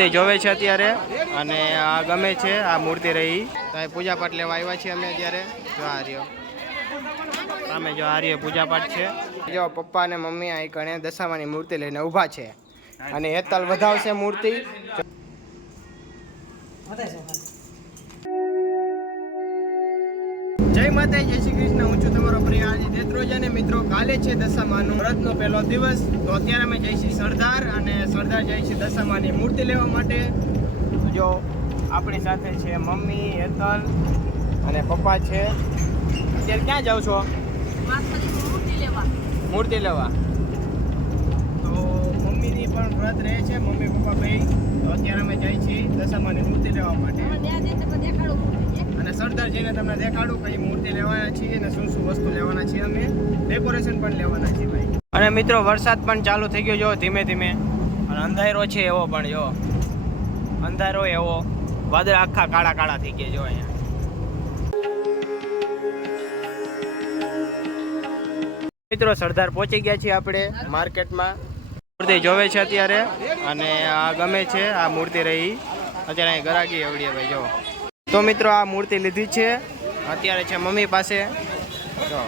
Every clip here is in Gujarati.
મૂર્તિ જોવે છે અત્યારે અને આ ગમે છે આ મૂર્તિ રહી તો પૂજા પાઠ લેવા આવ્યા છીએ અમે અત્યારે. જો આ રહ્યો સામે, જો આ રહ્યો પૂજા પાઠ છે. જો પપ્પા અને મમ્મી આ કણે દશામાની મૂર્તિ લઈને ઊભા છે અને હેતલ વધાવશે મૂર્તિ. જય માતા, જય શ્રી કૃષ્ણ. હું છું તમારો પ્રિય આજે નેત્રોજ અને મિત્રો કાલે છે દશામાનો વ્રતનો પહેલો દિવસ. તો અત્યારે અમે જઈશું સરદાર અને સરદાર જઈશું દશામાની મૂર્તિ લેવા માટે. જો આપણી સાથે છે મમ્મી, હેતલ અને પપ્પા છે. અત્યારે ક્યાં જાવ છો? મૂર્તિ લેવા. તો મમ્મીની પણ વ્રત રહે છે, મમ્મી પપ્પા ભાઈ. તો અત્યારે અમે જઈએ છીએ દશામાની મૂર્તિ લેવા માટે અને સરદાર જઈને તમને દેખાડું કઈ મૂર્તિ લેવાના છીએ અને શું શું વસ્તુ લેવાના છીએ. અમે ડેકોરેશન પણ લેવાના છીએ ભાઈ. અને મિત્રો વરસાદ પણ ચાલુ થઈ ગયો જો ધીમે ધીમે, અને અંધારો છે એવો પણ જો અંધારો એવો, વાદળ આખા કાળા કાળા થઈ ગયા જો અહીંયા. મિત્રો સરદાર પહોંચી ગયા છીએ આપણે માર્કેટમાં. મૂર્તિ જોવે છે અત્યારે અને આ ગમે છે આ મૂર્તિ રહી અત્યારે અહીં ગરાગી એવડીએ ભાઈ જો. તો મિત્રો આ મૂર્તિ લીધી છે અત્યારે છે મમ્મી પાસે જો,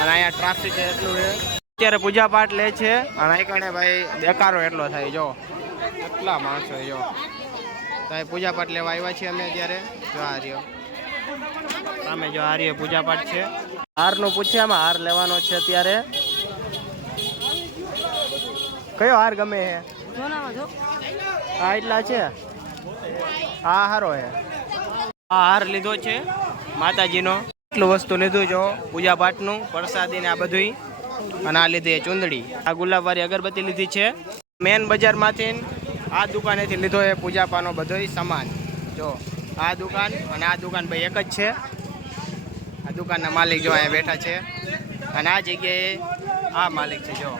અને અહીંયા ટ્રાફિક છે એટલું છે. અત્યારે પૂજા પાઠ લે છે અને અહીં કણે ભાઈ દેખાડો એટલો થાય જો, કેટલા માણસો જો. તો અહીં પૂજા પાઠ લેવા આવ્યા છીએ અમે અત્યારે. જો આ રહ્યો સામે, જો આ રહ્યો પૂજા પાઠ છે. હારનું પૂછ્યા, આમાં હાર લેવાનો છે અત્યારે. કયો હાર ગમે છે? હા એટલા છે. હા હારો હે. આ હાર લીધો છે માતાજીનો, એટલું વસ્તુ લીધું જો પૂજા પાઠનું, પ્રસાદી ને આ બધું. અને આ લીધી ચુંદડી, આ ગુલાબવાળી અગરબત્તી લીધી છે મેન બજારમાંથી. આ દુકાનેથી લીધો એ પૂજા પાનો બધો સામાન જો. આ દુકાન અને આ દુકાન ભાઈ એક જ છે. આ દુકાનના માલિક જો અહીંયા બેઠા છે અને આ જગ્યાએ આ માલિક છે જો.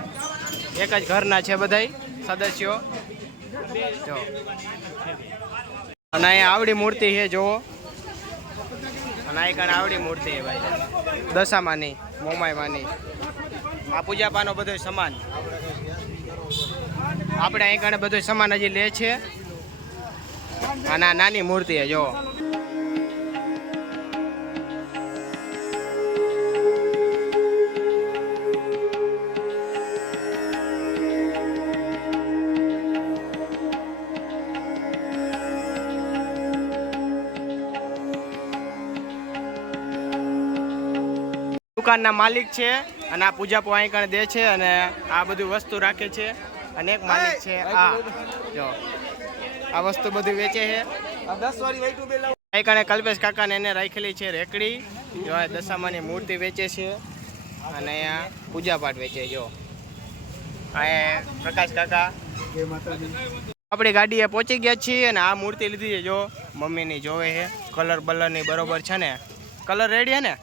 એક જ ઘરના છે બધા સદસ્યો જો. અને અહીંયા આવડી મૂર્તિ છે જુઓ, અને અહીં કારણે આવડી મૂર્તિ છે ભાઈ દશામાની, મોમાઈમાની. આ પૂજાપાનો બધો સમાન આપણે અહીં કારણે બધો સમાન હજી લે છે. અને આ નાની મૂર્તિ છે જો. દુકાનના માલિક છે અને આ પૂજા અહીં કણે દે છે અને આ બધું વસ્તુ રાખે છે. અને એક માલિક છે આ જો, આ વસ્તુ બધું વેચે છે. અહીં કણે કલ્પેશ કાકાને એને રાખેલી છે રેકડી જો. આ દશામાની મૂર્તિ વેચે છે અને અહીંયા પૂજા પાઠ વેચે જો. આ પ્રકાશ કાકા. આપણી ગાડીએ પહોંચી ગયા છીએ અને આ મૂર્તિ લીધી છે જો મમ્મીની જોવે છે. કલર બલરની બરોબર છે ને? કલર રેડી છે ને?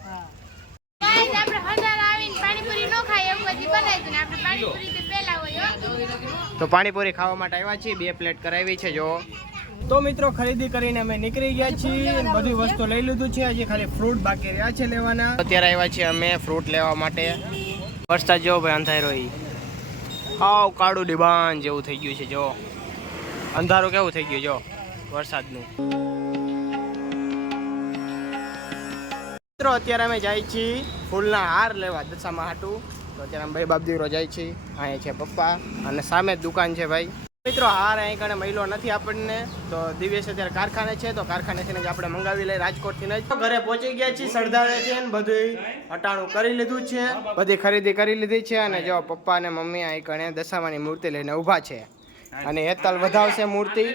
તો પાણીપુરી ખાવા માટે આવ્યા છીએ, 2 પ્લેટ કરાવી છે જો. તો મિત્રો ખરીદી કરીને અમે નીકળી ગયા છીએ, બધી વસ્તુ લઈ લીધું છે. હજી ખાલી ફ્રૂટ બાકી રહ્યા છે લેવાના. અત્યારે આવ્યા છીએ અમે ફ્રૂટ લેવા માટે. વરસાદ જો ભાઈ અંધારો હાવ કાળું ડિબાન જેવું થઈ ગયું છે જો. અંધારું કેવું થઈ ગયું જો વરસાદનું. મિત્રો અત્યારે અમે જાય છીએ ફૂલના હાર લેવા દશામાં હાટું. તો અત્યારે અમે ભાઈ બાપ દીકરો જાય છીએ. અહીંયા છે પપ્પા અને સામે જ દુકાન છે ભાઈ. મિત્રો હાર અહીં કણે મહિલો નથી આપણને, તો દિવ્યેશ અત્યારે કારખાને છે, તો કારખાનેથી જ આપણે મંગાવી લઈએ રાજકોટથી જ. ઘરે પહોંચી ગયા છીએ, સરદારે છે ને બધું હટાણું કરી લીધું છે, બધી ખરીદી કરી લીધી છે. અને જો પપ્પા અને મમ્મી અહીં કણે દશામાની મૂર્તિ લઈને ઊભા છે અને હેતલ વધાવશે મૂર્તિ.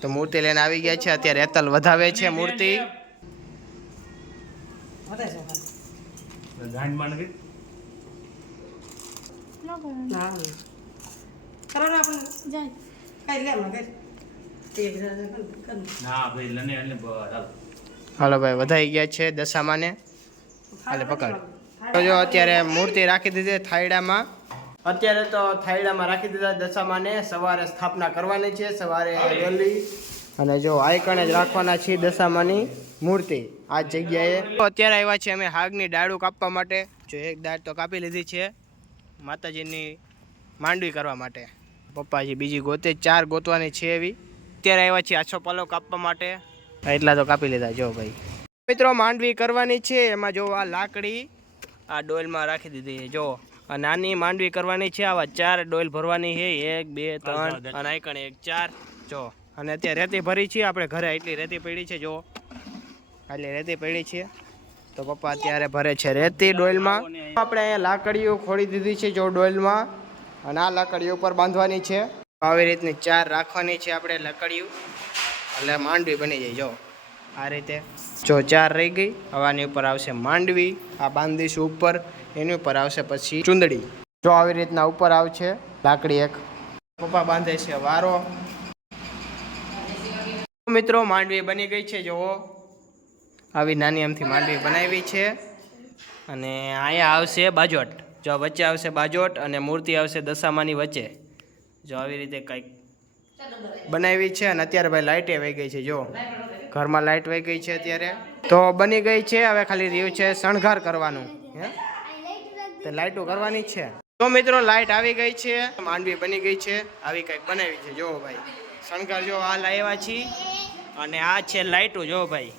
તો મૂર્તિ લઈને આવી ગયા છે અત્યારે. હેતલ વધાવે છે મૂર્તિ. હાલો ભાઈ વધાઈ ગયા છે દશામાને. હાલે પકડ. તો જો અત્યારે મૂર્તિ રાખી દીધી થાયડામાં. અત્યારે તો થાયડામાં રાખી દીધા દશામાને. સવારે સ્થાપના કરવાની છે, સવારે વહેલી. અને જો આઈકણે જ રાખવાના છીએ દશામાની મૂર્તિ આ જગ્યાએ. તો અત્યારે આવ્યા છીએ અમે હાગની ડાળું કાપવા માટે. જો એક દાળ તો કાપી લીધી છે માતાજીની માંડવી કરવા માટે. પપ્પાજી બીજી ગોતે 4 ગોતવાની છે એવી. અત્યારે આવ્યા છીએ આછો પાલો કાપવા માટે. એટલા તો કાપી લીધા જો ભાઈ. મિત્રો માંડવી કરવાની છે, એમાં જો આ લાકડી આ ડોલમાં રાખી દીધી જો. અને નાની માંડવી કરવાની છે, આવા 4 ડોલ ભરવાની છે, 1 2 3 અને આઈકણ 1 4 જો. અને અત્યારે રેતી ભરી છે આપણે ઘરે, એટલી રેતી પડી છે જો, એટલે રેતી પડી છે. તો પપ્પા અત્યારે ભરે છે રેતી ડોલમાં. આપણે અહીંયા લાકડીઓ ખોડી દીધી છે જો ડોલમાં, અને આ લાકડીઓ ઉપર બાંધવાની છે. આવી રીતની 4 રાખવાની છે આપણે લાકડીઓ, એટલે માંડવી બની જાય જો આ રીતે. જો 4 રહી ગઈ, હવાની ઉપર આવશે માંડવી, આ બાંધીશું ઉપર, એની ઉપર આવશે પછી ચૂંદડી. જો આવી રીતના ઉપર આવશે લાકડી એક. પપ્પા બાંધે છે વારો. મિત્રો માંડવી બની ગઈ છે જો, આવી નાની આમથી માંડવી બનાવી છે. અને અહીંયા આવશે બાજોટ, જો વચ્ચે આવશે બાજોટ અને મૂર્તિ આવશે દશામાની વચ્ચે. જો આવી રીતે કંઈક બનાવી છે. અને અત્યારે ભાઈ લાઇટે વહી ગઈ છે જો, ઘરમાં લાઇટ વહી ગઈ છે અત્યારે. તો બની ગઈ છે, હવે ખાલી રહ્યું છે શણગાર કરવાનું. હે તો લાઇટો કરવાની જ છે. તો મિત્રો લાઇટ આવી ગઈ છે, માંડવી બની ગઈ છે, આવી કંઈક બનાવી છે જો ભાઈ. શણગાર જો આ લાવ્યા છીએ, અને આ છે લાઇટો જો ભાઈ.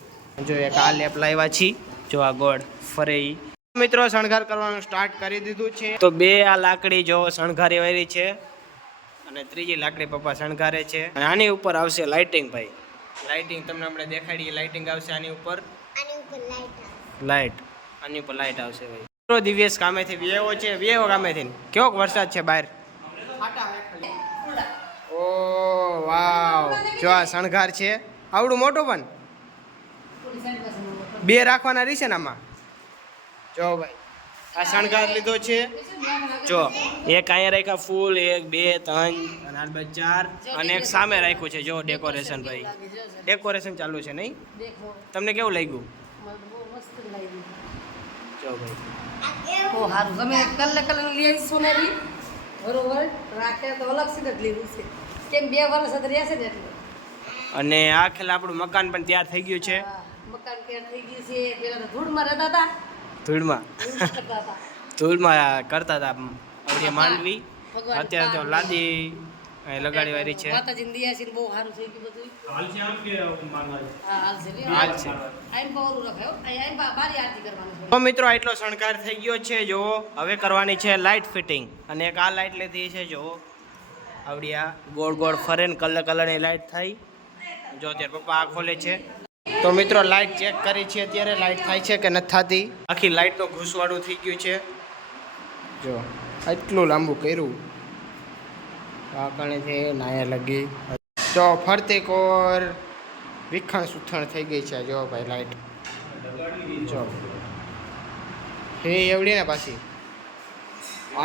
જો એક આ લેપ લાવ્યા છીએ જો, આ ગોળ ફરે ઈ. મિત્રો શણગાર કરવાનું સ્ટાર્ટ કરી દીધું છે. તો 2 આ લાકડી જો શણગારી વાળી છે, અને ત્રીજી લાકડી પપ્પા શણગારે છે. અને આની ઉપર આવશે લાઇટિંગ ભાઈ. લાઇટિંગ તમને હમણાં દેખાડી, લાઇટિંગ આવશે આની ઉપર. લાઇટ આની ઉપર લાઇટ આવશે ભાઈ. મિત્રો દિવ્યેશ કામેથી વ્યવો છે, વ્યવો કામેથી. કેવો વરસાદ છે બહાર? ઓ વાવ, જો આ શણગાર છે આવડું મોટું, પણ 2 રાખવાના રહેશે ને આમાં. જો ભાઈ આ શણગાર લીધો છે જો, એક અહીંયા રાખ્યા ફૂલ, 1 2 3 અને આ 4, અને એક સામે રાખ્યું છે જો ડેકોરેશન ભાઈ. ડેકોરેશન ચાલુ છે નહીં? તમને કેવું લાગ્યું? જો ભાઈ ઓ હારું, તમે કલર લઈ આવી સોનેરી બરોબર રાખે તો અલગ સીધ જ લીધું છે, કેમ 2 વર્ષ જ રહેશે ને એટલે. અને આ ખેલ આપણું મકાન પણ તૈયાર થઈ ગયું છે. મકાન તૈયાર થઈ ગયું છે. પેલા તો ધૂળમાં રહેતા હતા, ધૂળમાં કરતા હતા, ધૂળમાં કરતા હતા આપણે માંડવી. અત્યારે તો લાદી લગાડી વાળી છે. માતાજીને દિયા છે, બહુ સારું થઈ ગયું બધું. હાલ છે આમ કે માનવા છે? હા હાલ છે, હાલ છે. આઈમ પાવર રખાયો, આઈમ બારી આરતી કરવાની. તો મિત્રો એટલો શણગાર થઈ ગયો છે જો, હવે કરવાની છે લાઇટ ફિટિંગ. અને એક આ લાઇટ લીધી છે જો, આવડી આ ગોળ ગોળ ફરે ને કલરની લાઇટ થાય જો. અત્યારે પપ્પા આ ખોલે છે. તો મિત્રો લાઇટ ચેક કરી છે અત્યારે, લાઇટ થાય છે કે નથી થતી. આખી લાઇટનું ઘૂસવાડું થઈ ગયું છે જો, એટલું લાંબુ કર્યું આ કણે છે નાયા લગી. તો ફરતી કોર વિખણ સુથણ થઈ ગઈ છે જો ભાઈ લાઇટ. જો હે એવડી ને પાછી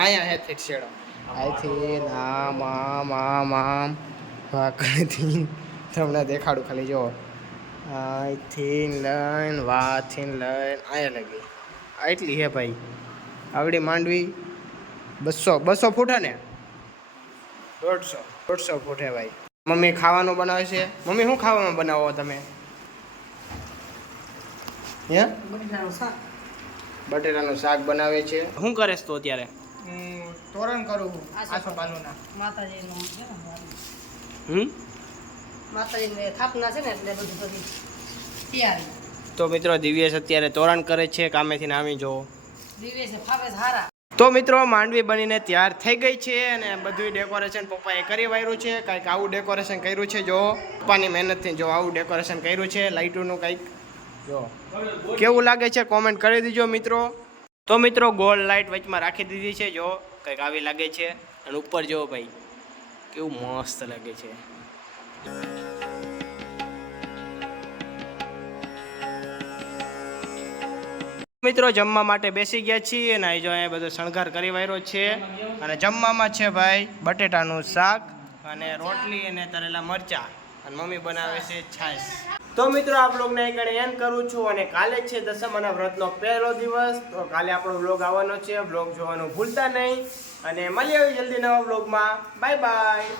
અહીંયા હે થીક છેડો અહીંથી આમ આમ આમ આમ વાકણથી તમને દેખાડું ખાલી જો, અહીંથી લઈને વાથી લઈને અહીંયા લગી એટલી હે ભાઈ. આવડી માંડવી 200 ફૂટ ને 150 ફૂટ હે ભાઈ. મમ્મી ખાવાનું બનાવે છે. મમ્મી શું ખાવામાં બનાવો તમે? હે બટેટાનું શાક બનાવે છે. શું કરેશ તો અત્યારે? તોરણ કરું આસો પાલુના માતાજીનું છે ને, માતાજીને થાપના છે ને એટલે બધું બધી તૈયારી. તો મિત્રો દિવ્યેશ અત્યારે તોરણ કરે છે કામેથી આવી જો. દિવ્યેશ ફાવે હારા. તો મિત્રો માંડવી બનીને તૈયાર થઈ ગઈ છે, અને બધું ડેકોરેશન પપ્પાએ કરી વાયરું છે. કંઈક આવું ડેકોરેશન કર્યું છે જો, પપ્પાની મહેનતથી જો આવું ડેકોરેશન કર્યું છે લાઇટોનું. કંઈક જો કેવું લાગે છે કોમેન્ટ કરી દીજો મિત્રો. તો મિત્રો ગોલ્ડ લાઇટ વચમાં રાખી દીધી છે જો, કંઈક આવી લાગે છે. અને ઉપર જો ભાઈ કેવું મસ્ત લાગે છે. મિત્રો જમવા માટે બેસી ગયા છીએ, અને અહીં જો અહીંયા બધો શણગાર કરી વાયરો છે. અને જમવામાં છે ભાઈ બટેટાનું શાક અને રોટલી અને તરેલા મરચા, અને મમ્મી બનાવે છે છાશ. તો મિત્રો આ બ્લોગને અહીં કણે એન્ડ કરું છું. અને કાલે છે દશમાના વ્રતનો પહેલો દિવસ, તો કાલે આપણો બ્લોગ આવવાનો છે. બ્લોગ જોવાનું ભૂલતા નહીં, અને મળીએ જલ્દી નવા બ્લોગમાં. Bye bye.